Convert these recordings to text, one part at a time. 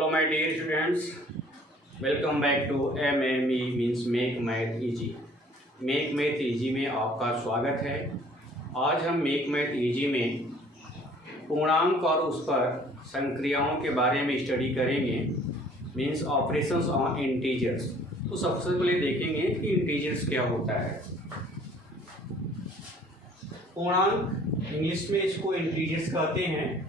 Hello my dear students, welcome back to MME means Make Math Easy। Make Math Easy में आपका स्वागत है। आज हम Make Math Easy में पूर्णांक और उस पर संक्रियाओं के बारे में स्टडी करेंगे, मीन्स ऑपरेशंस ऑन इंटीजर्स। तो सबसे पहले देखेंगे कि इंटीजर्स क्या होता है। पूर्णांक इंग्लिश में इसको इंटीजर्स कहते हैं।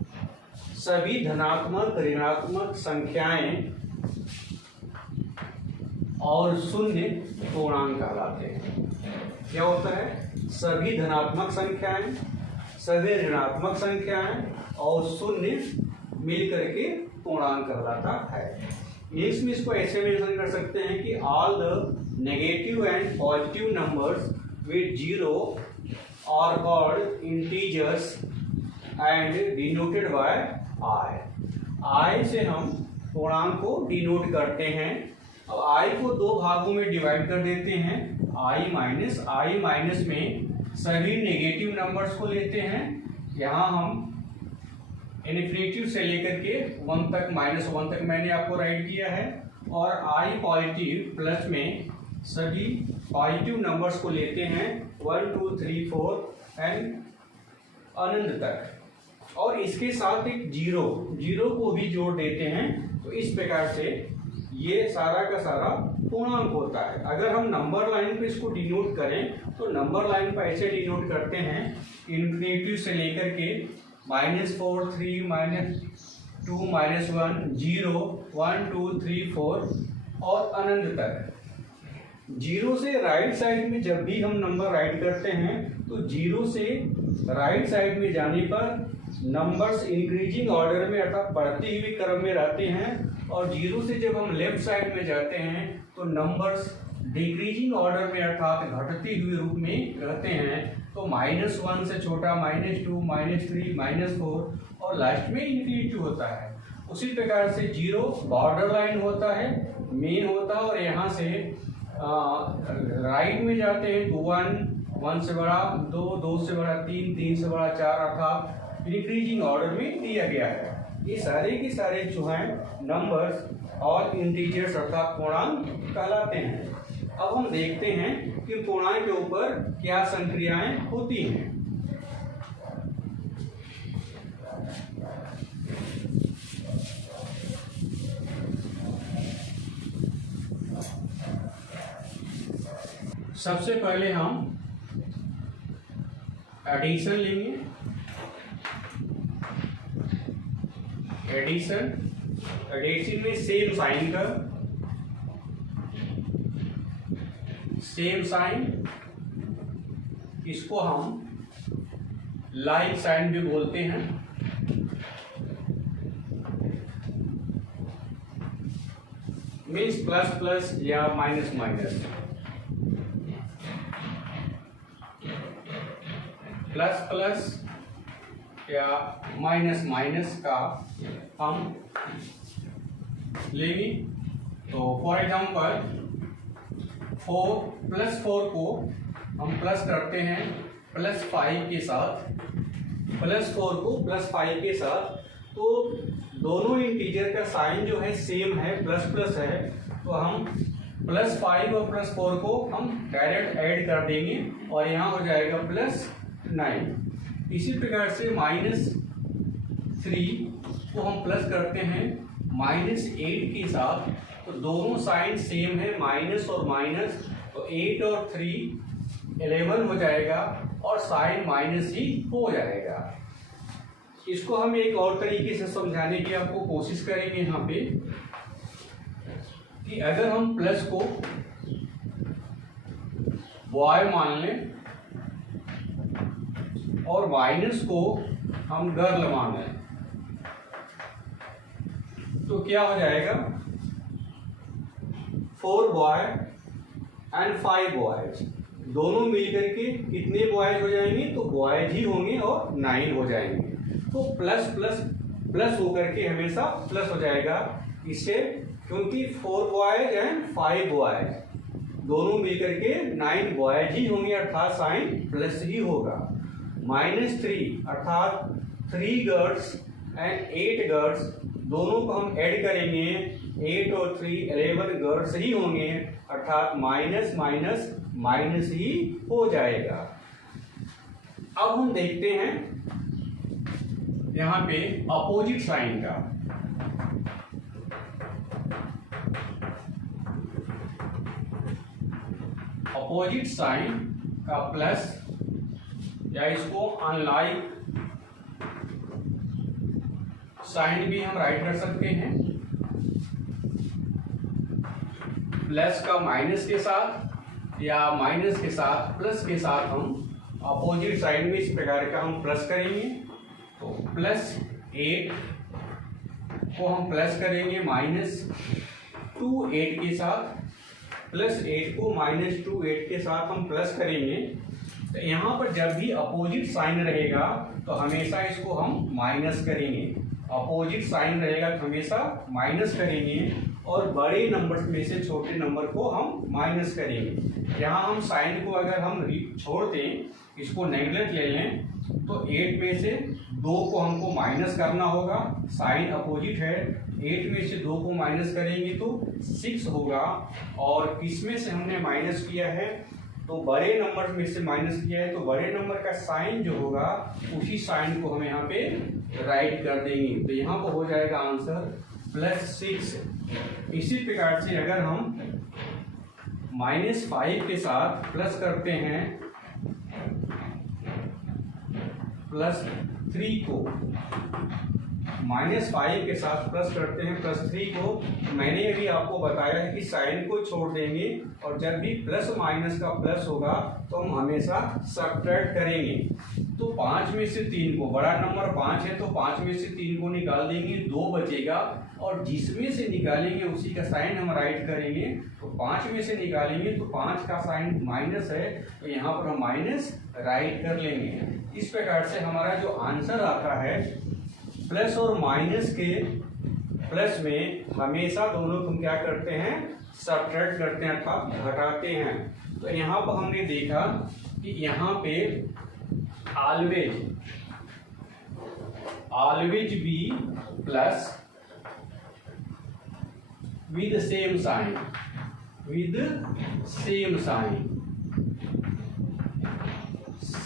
सभी धनात्मक ऋणात्मक संख्याएं और शून्य पूर्णांक कहलाते हैं। क्या होता है? सभी धनात्मक संख्याएं, सभी ऋणात्मक संख्याएं और शून्य मिलकर के पूर्णांक कहलाता है। इंग्लिश में इसको ऐसे मेंशन कर सकते हैं कि all the negative and positive numbers with zero और called integers and denoted by I से हम पूर्णांक को डिनोट करते हैं। अब आई को दो भागों में डिवाइड कर देते हैं, आई माइनस में सभी नेगेटिव नंबर्स को लेते हैं। यहाँ हम इन्फिनिटी से लेकर के 1 तक -1 तक मैंने आपको राइट किया है, और आई पॉजिटिव प्लस में सभी पॉजिटिव नंबर्स को लेते हैं 1 2 3 4 एंड अनंत तक, और इसके साथ एक जीरो को भी जोड़ देते हैं। तो इस प्रकार से ये सारा का सारा पूर्णांक होता है। अगर हम नंबर लाइन पे इसको डिनोट करें तो नंबर लाइन पे ऐसे डिनोट करते हैं, इन्फिनिटी से लेकर के -4 3 -2 -1 0 1 2 3 4 और अनंत तक। जीरो से राइट साइड में जब भी हम नंबर राइट करते हैं तो जीरो से राइट साइड में जाने पर नंबर्स इंक्रीजिंग ऑर्डर में अर्थात बढ़ती हुई क्रम में रहते हैं, और जीरो से जब हम लेफ्ट साइड में जाते हैं तो नंबर्स डिक्रीजिंग ऑर्डर में अर्थात घटती हुई रूप में रहते हैं। तो -1 से छोटा -2 -3 -4 और लास्ट में इन्फिनिटी होता है। उसी प्रकार से जीरो बॉर्डर लाइन होता है, मेन होता है, और यहाँ से राइट में जाते हैं तो 1 से बड़ा 2 से बड़ा 3 से बड़ा 4 अर्थात इंक्रीजिंग ऑर्डर में दिया गया है। ये सारे के सारे जो हैं नंबर्स और इंटीजर्स अर्थात पूर्णांक कहलाते हैं। अब हम देखते हैं कि पूर्णांक के ऊपर क्या संक्रियाएं होती हैं। सबसे पहले हम एडिशन लेंगे। एडिशन में सेम साइन, इसको हम लाइक साइन भी बोलते हैं। मीन्स प्लस प्लस या माइनस माइनस, प्लस प्लस या माइनस माइनस का हम लेंगे। तो फॉर एग्जांपल 4 को हम प्लस करते हैं +5 के साथ, +4 को +5 के साथ, तो दोनों इंटीजर का साइन जो है सेम है, प्लस प्लस है, तो हम +5 और +4 को हम डायरेक्ट ऐड कर देंगे और यहाँ हो जाएगा +9। इसी प्रकार से -3 को हम प्लस करते हैं -8 के साथ, तो दोनों साइन सेम है, माइनस और माइनस, तो 8 और 3 11 हो जाएगा और साइन माइनस ही हो जाएगा। इसको हम एक और तरीके से समझाने की आपको कोशिश करेंगे यहाँ पे, कि अगर हम प्लस को बॉय मान लें और माइनस को हम गर्ल मान लें, तो क्या हो जाएगा? 4 बॉय एंड 5 बॉयज, दोनों मिलकर के कितने बॉयज हो जाएंगे? तो बॉयज ही होंगे और 9 हो जाएंगे। तो प्लस प्लस प्लस होकर के हमेशा प्लस हो जाएगा इससे, क्योंकि 4 बॉयज एंड 5 बॉयज दोनों मिलकर के 9 बॉयज ही होंगे अर्थात साइन प्लस ही होगा। -3 अर्थात 3 गर्ल्स एंड 8 गर्ल्स दोनों को हम ऐड करेंगे, 8 और 3 11 गर्ड्स ही होंगे, अर्थात माइनस माइनस माइनस ही हो जाएगा। अब हम देखते हैं यहाँ पे अपोजिट साइन का। अपोजिट साइन का प्लस, या इसको अनलाइक साइन भी हम राइट कर सकते हैं। प्लस का माइनस के साथ या माइनस के साथ प्लस के साथ हम अपोजिट साइन में इस प्रकार का हम प्लस करेंगे। तो प्लस 8 को हम प्लस करेंगे -2 8 के साथ, प्लस 8 को -2 8 के साथ हम प्लस करेंगे। तो यहाँ पर जब भी अपोजिट साइन रहेगा तो हमेशा इसको हम माइनस करेंगे। अपोजिट साइन रहेगा तो हमेशा माइनस करेंगे, और बड़े नंबर में से छोटे नंबर को हम माइनस करेंगे। यहाँ हम साइन को अगर हम छोड़ दें, इसको नेगलेक्ट ले लें, तो 8 में से 2 को हमको माइनस करना होगा। साइन अपोजिट है, 8 में से 2 को माइनस करेंगे तो 6 होगा। और किसमें से हमने माइनस किया है, तो बड़े नंबर में से माइनस किया है, तो बड़े नंबर का साइन जो होगा उसी साइन को हम यहाँ पे राइट कर देंगे। तो यहाँ पर हो जाएगा आंसर +6। इसी प्रकार से अगर हम -5 के साथ प्लस करते हैं +3 को, -5 के साथ प्लस करते हैं +3 को, मैंने अभी आपको बताया है कि साइन को छोड़ देंगे, और जब भी प्लस माइनस का प्लस होगा तो हम हमेशा सब्ट्रैक्ट करेंगे। तो 5 में से 3 को, बड़ा नंबर 5 है तो 5 में से 3 को निकाल देंगे, 2 बचेगा, और जिसमें से निकालेंगे उसी का साइन हम राइट करेंगे। तो 5 में से निकालेंगे तो 5 का साइन माइनस है, तो यहाँ पर हम माइनस राइट कर लेंगे। इस प्रकार से हमारा जो आंसर आता है, प्लस और माइनस के प्लस में हमेशा दोनों को हम क्या करते हैं, सब्ट्रैक्ट करते हैं अर्थात घटाते हैं। तो यहाँ पर हमने देखा कि यहाँ पे always be plus with same sign,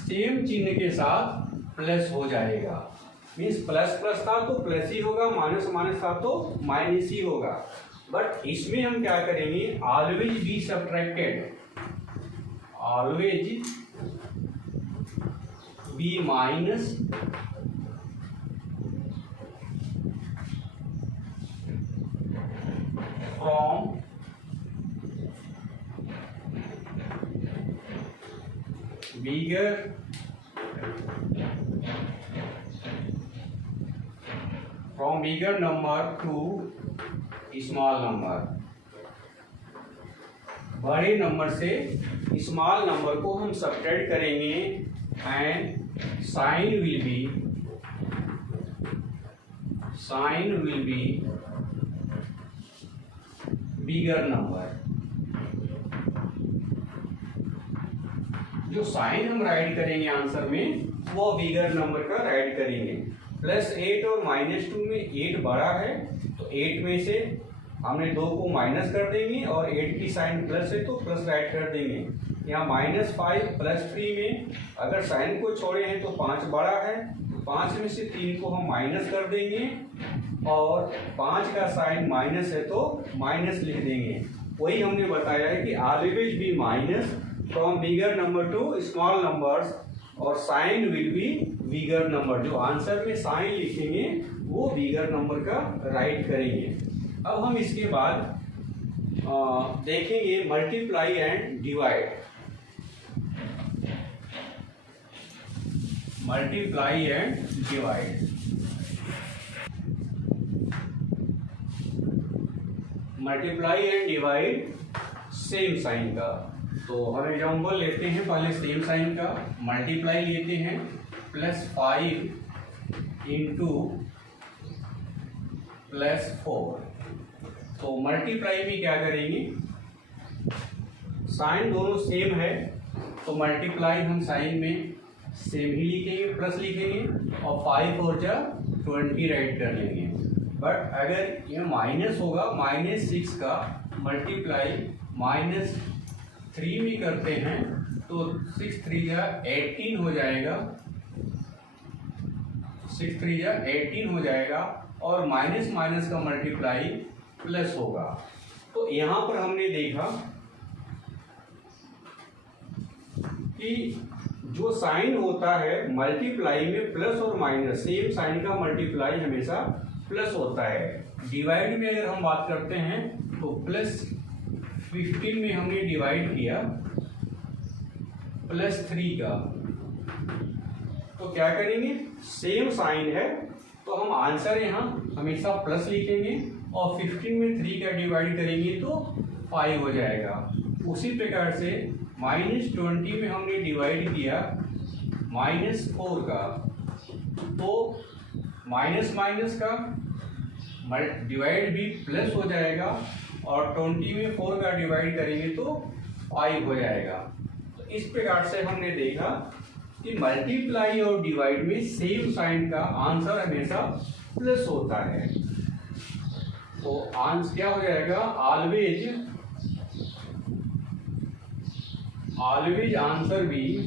same चिन्ह के साथ प्लस हो जाएगा। मीन्स प्लस प्लस था तो प्लस ही होगा, माइनस माइनस था तो माइनस ही होगा। बट इसमें हम क्या करेंगे, always be subtracted, always be minus from bigger number to small number. बड़े नंबर से स्मॉल नंबर को हम सब्ट्रैक्ट करेंगे, and sign will be bigger number. जो साइन हम राइट करेंगे आंसर में वो बिगर नंबर का राइट करेंगे। +8 और -2 में 8 बड़ा है, तो 8 में से हमने 2 को माइनस कर देंगे, और 8 की साइन प्लस है तो प्लस राइट कर देंगे। यहाँ -5 +3 में अगर साइन को छोड़े हैं तो 5 बड़ा है, 5 में से 3 को हम माइनस कर देंगे, और 5 का साइन माइनस है तो माइनस लिख देंगे। वही हमने बताया है कि always be minus from bigger number to small numbers, और sign will be bigger number. जो आंसर में साइन लिखेंगे वो बिगर नंबर का राइट करेंगे। अब हम इसके बाद देखेंगे multiply and divide. Multiply and divide, multiply and divide same sign का। तो हम एग्जाम्पल लेते हैं पहले सेम साइन का। मल्टीप्लाई लेते हैं +5 इंटू +4। तो मल्टीप्लाई में क्या करेंगे, साइन दोनों सेम है तो मल्टीप्लाई हम साइन में सेम ही लिखेंगे, प्लस लिखेंगे, और 5 और 20 राइट कर लेंगे। बट अगर ये माइनस होगा, -6 का मल्टीप्लाई -3 में करते हैं तो 6 3 या 18 हो जाएगा, 6 3 या 18 हो जाएगा, और माइनस माइनस का मल्टीप्लाई प्लस होगा। तो यहाँ पर हमने देखा कि जो साइन होता है मल्टीप्लाई में प्लस और माइनस, सेम साइन का मल्टीप्लाई हमेशा प्लस होता है। डिवाइड में अगर हम बात करते हैं तो +15 में हमने डिवाइड किया +3 का, तो क्या करेंगे, सेम साइन है तो हम आंसर यहाँ हमेशा प्लस लिखेंगे, और 15 में 3 का डिवाइड करेंगे तो 5 हो जाएगा। उसी प्रकार से -20 में हमने डिवाइड किया -4 का, तो माइनस माइनस का डिवाइड भी प्लस हो जाएगा, और 20 में 4 का डिवाइड करेंगे तो 5 हो जाएगा। तो इस प्रकार से हमने देखा कि मल्टीप्लाई और डिवाइड में सेम साइन का आंसर हमेशा प्लस होता है। तो आंसर क्या हो जाएगा, ऑलवेज आंसर भी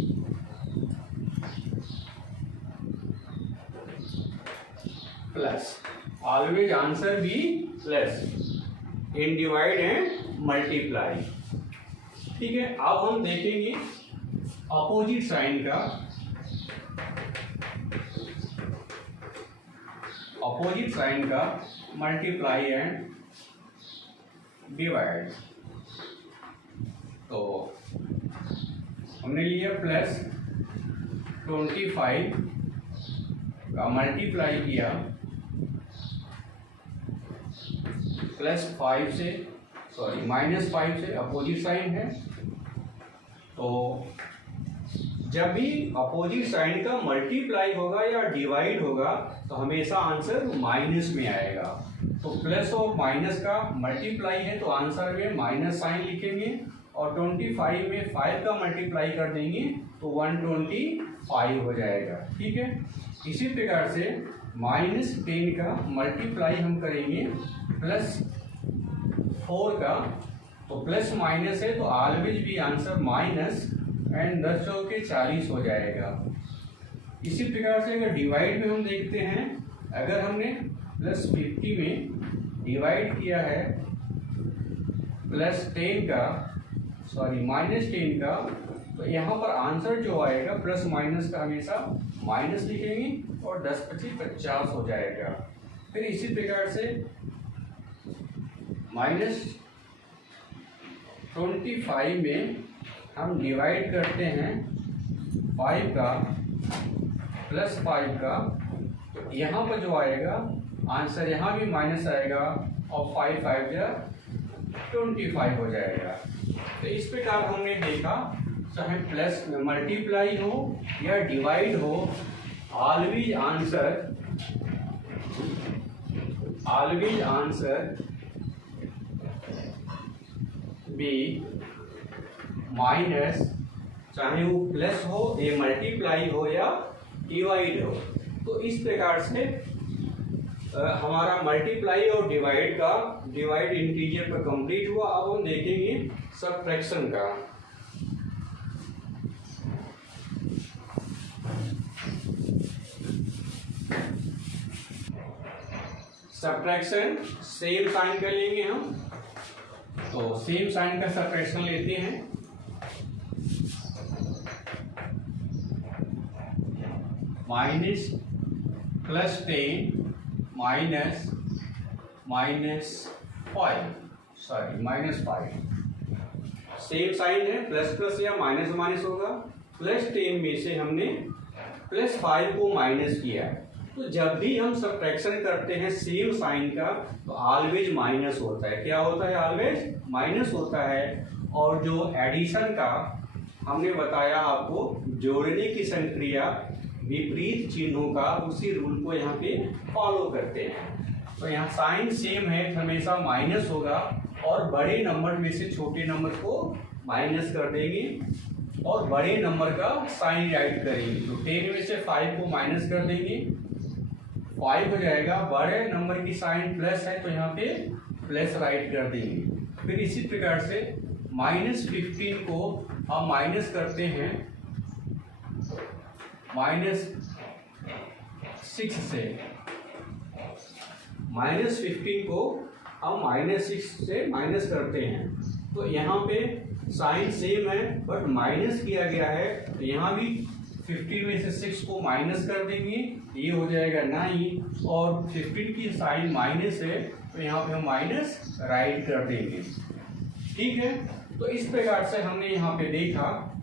प्लस, ऑलवेज आंसर भी plus in divide and multiply. ठीक है, अब हम देखेंगे अपोजिट साइन का, अपोजिट साइन का मल्टीप्लाई एंड डिवाइड। तो हमने लिया +25 का मल्टीप्लाई किया +5 से, सॉरी -5 से, अपोजिट साइन है। तो जब भी अपोजिट साइन का मल्टीप्लाई होगा या डिवाइड होगा तो हमेशा आंसर माइनस में आएगा। तो प्लस और माइनस का मल्टीप्लाई है तो आंसर में माइनस साइन लिखेंगे, और 25 में 5 का मल्टीप्लाई कर देंगे तो 125 हो जाएगा। ठीक है, इसी प्रकार से -10 का मल्टीप्लाई हम करेंगे +4 का, तो प्लस माइनस है तो ऑलवेज भी आंसर माइनस, एंड 10 चौके 40 हो जाएगा। इसी प्रकार से अगर डिवाइड में हम देखते हैं, अगर हमने +50 में डिवाइड किया है +10 का, सॉरी -10 का, तो यहाँ पर आंसर जो आएगा प्लस माइनस का हमेशा माइनस लिखेंगे, और 10 × 25 50 हो जाएगा। फिर इसी प्रकार से -25 में हम डिवाइड करते हैं 5 का +5 का, तो यहाँ पर जो आएगा आंसर यहाँ भी माइनस आएगा, और 5 5 या 25 हो जाएगा। तो इस प्रकार हमने देखा, चाहे प्लस मल्टीप्लाई हो या डिवाइड हो, ऑलवेज आंसर बी माइनस, चाहे वो प्लस हो या मल्टीप्लाई हो या डिवाइड हो। तो इस प्रकार से हमारा मल्टीप्लाई और डिवाइड इंटीजर पर कंप्लीट हुआ। अब हम देखेंगे सबट्रैक्शन का। सबट्रैक्शन सेम साइन का लेंगे हम, तो सेम साइन का सबट्रैक्शन लेते हैं। -+10 -5 सेम साइन है, प्लस प्लस या माइनस माइनस होगा। +10 में से हमने +5 को माइनस किया, तो जब भी हम सबट्रैक्शन करते हैं सेम साइन का तो ऑलवेज माइनस होता है। क्या होता है? ऑलवेज माइनस होता है। और जो एडिशन का हमने बताया आपको, जोड़ने की संक्रिया विपरीत चिन्हों का उसी रूल को यहाँ पे फॉलो करते हैं। तो यहाँ साइन सेम है, हमेशा माइनस होगा, और बड़े नंबर में से छोटे नंबर को माइनस कर देंगे और बड़े नंबर का साइन राइट करेंगे। तो 10 में से 5 को माइनस कर देंगे, 5 हो जाएगा, बड़े नंबर की साइन प्लस है तो यहाँ पे प्लस राइट कर देंगे। फिर इसी प्रकार से -15 को हम माइनस करते हैं -6 से, -15 को हम -6 से माइनस करते हैं तो यहाँ पे साइन सेम है बट माइनस किया गया है, तो यहाँ भी 15 में से 6 को माइनस कर देंगे, ये हो जाएगा 9, और 15 की साइन माइनस है तो यहाँ पे हम माइनस राइट कर देंगे। ठीक है, तो इस प्रकार से हमने यहाँ पे देखा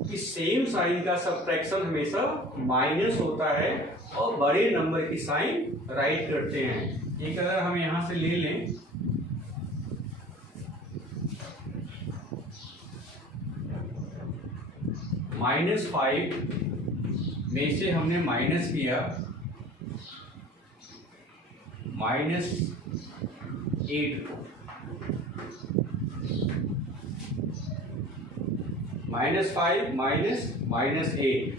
कि सेम साइन का सबट्रैक्शन हमेशा माइनस होता है और बड़े नंबर की साइन राइट करते हैं। एक अगर हम यहाँ से ले लें -5 में से हमने माइनस किया -8 को, -5 -8,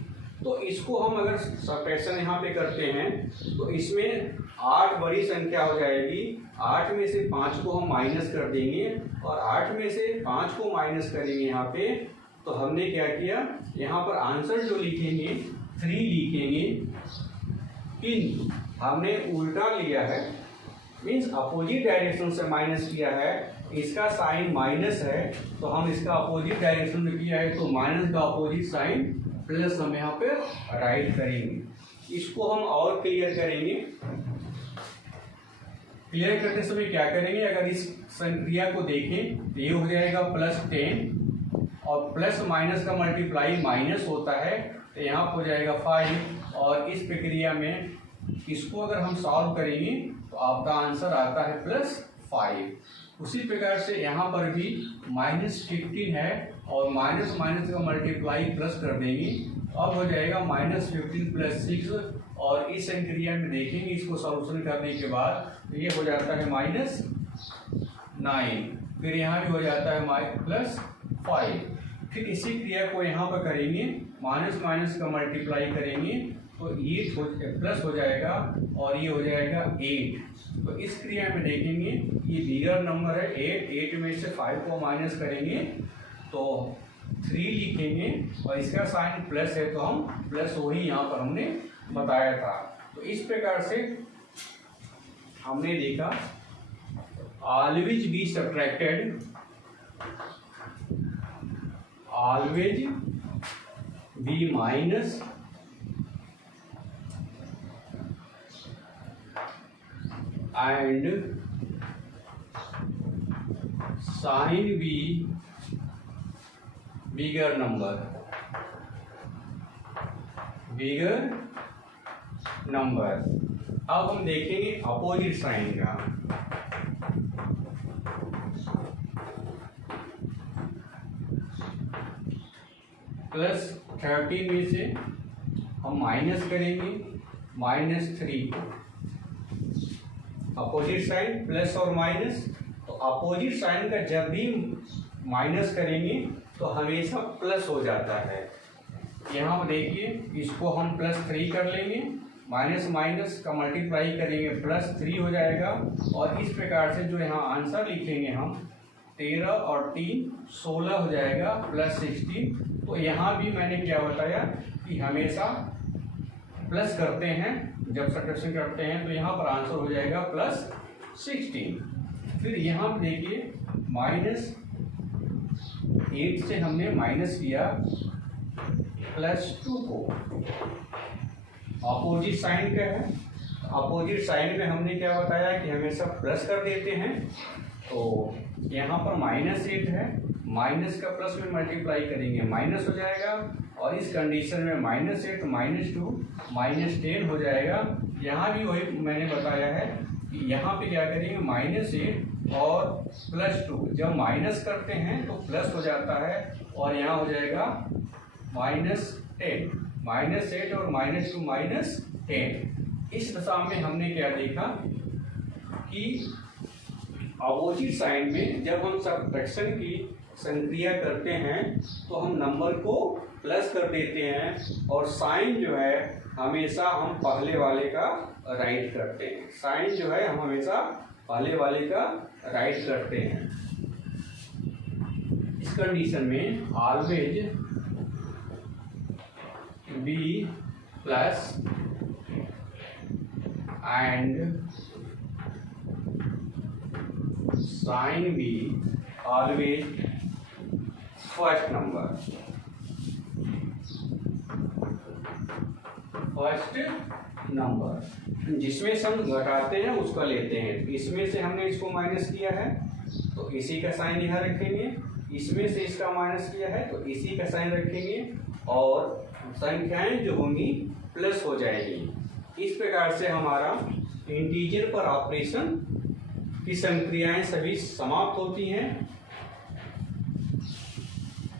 तो इसको हम अगर सब्ट्रैक्शन यहाँ पे करते हैं तो इसमें 8 बड़ी संख्या हो जाएगी, 8 में से 5 को हम माइनस कर देंगे और 8 में से 5 को माइनस करेंगे यहाँ पे, तो हमने क्या किया यहाँ पर आंसर जो लिखेंगे 3 लिखेंगे, किंतु हमने उल्टा लिया है, मीन्स अपोजिट डायरेक्शन से माइनस किया है, इसका साइन माइनस है तो हम इसका अपोजिट डायरेक्शन में किया है तो माइनस का अपोजिट साइन प्लस हम यहाँ पे राइट करेंगे। इसको हम और क्लियर करेंगे। क्लियर करते समय क्या करेंगे, अगर इस संक्रिया को देखें तो ये हो जाएगा +10 और प्लस माइनस का मल्टीप्लाई माइनस होता है तो यहाँ हो जाएगा 5, और इस प्रक्रिया में इसको अगर हम सॉल्व करेंगे तो आपका आंसर आता है +5। उसी प्रकार से यहाँ पर भी -15 है और माइनस माइनस का मल्टीप्लाई प्लस कर देंगे, अब हो जाएगा -15 + 6, और इस संक्रिया में देखेंगे इसको सॉल्यूशन करने के बाद ये हो जाता है -9, फिर यहाँ भी हो जाता है +5। फिर इसी क्रिया को यहाँ पर करेंगे, माइनस माइनस का मल्टीप्लाई करेंगे तो ये प्लस हो जाएगा और ये हो जाएगा 8। तो इस क्रिया में देखेंगे ये बिगर नंबर है 8 में से 5 को माइनस करेंगे तो 3 लिखेंगे और इसका साइन प्लस है तो हम प्लस वही यहाँ पर हमने बताया था। तो इस प्रकार से हमने देखा always be subtracted, always be minus and sin b bigger number, अब हम देखेंगे अपोजिट साइन का। +13 में से हम माइनस करेंगे -3 को, अपोजिट साइन प्लस और माइनस, तो अपोजिट साइन का जब भी माइनस करेंगे तो हमेशा प्लस हो जाता है। यहाँ देखिए इसको हम +3 कर लेंगे, माइनस माइनस का मल्टीप्लाई करेंगे +3 हो जाएगा, और इस प्रकार से जो यहाँ आंसर लिखेंगे हम 13 और 3 16 हो जाएगा +16। तो यहाँ भी मैंने क्या बताया कि हमेशा प्लस करते हैं, जब सब्ट्रैक्शन करते हैं तो यहाँ पर आंसर हो जाएगा +16। फिर यहाँ पर देखिए -8 से हमने माइनस किया +2 को, अपोजिट साइन का है, अपोजिट साइन में हमने क्या बताया कि हमेशा प्लस कर देते हैं। तो यहाँ पर -8 है, माइनस का प्लस में मल्टीप्लाई करेंगे माइनस हो जाएगा, और इस कंडीशन में -8 -2 -10 हो जाएगा। यहाँ भी वही मैंने बताया है कि यहाँ पे क्या करेंगे -8 और +2, जब माइनस करते हैं तो प्लस हो जाता है, और यहाँ हो जाएगा -10, -8 और -2 -10। इस दशा में हमने क्या देखा कि अपोजिट साइन में जब हम सब्ट्रैक्शन की संक्रिया करते हैं तो हम नंबर को प्लस कर देते हैं और साइन जो है हमेशा हम पहले वाले का राइट करते हैं। साइन जो है हम हमेशा पहले वाले का राइट करते हैं। इस कंडीशन में always be plus and sign be always first number, first number. जिसमें से हम घटाते हैं उसका लेते हैं। इसमें से हमने इसको माइनस किया है तो इसी का साइन यहाँ रखेंगे, इसमें से इसका माइनस किया है तो इसी का साइन रखेंगे और संख्याएं जो होंगी प्लस हो जाएगी। इस प्रकार से हमारा इंटीजर पर ऑपरेशन की संक्रियाएं सभी समाप्त होती हैं।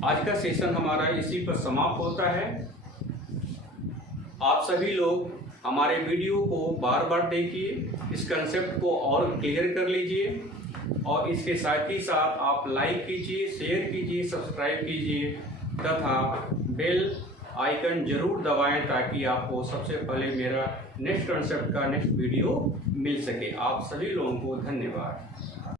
आज का सेशन हमारा इसी पर समाप्त होता है। आप सभी लोग हमारे वीडियो को बार बार देखिए, इस कंसेप्ट को और क्लियर कर लीजिए और इसके साथ ही साथ आप लाइक कीजिए, शेयर कीजिए, सब्सक्राइब कीजिए तथा बेल आइकन जरूर दबाएं ताकि आपको सबसे पहले मेरा नेक्स्ट कंसेप्ट का नेक्स्ट वीडियो मिल सके। आप सभी लोगों को धन्यवाद।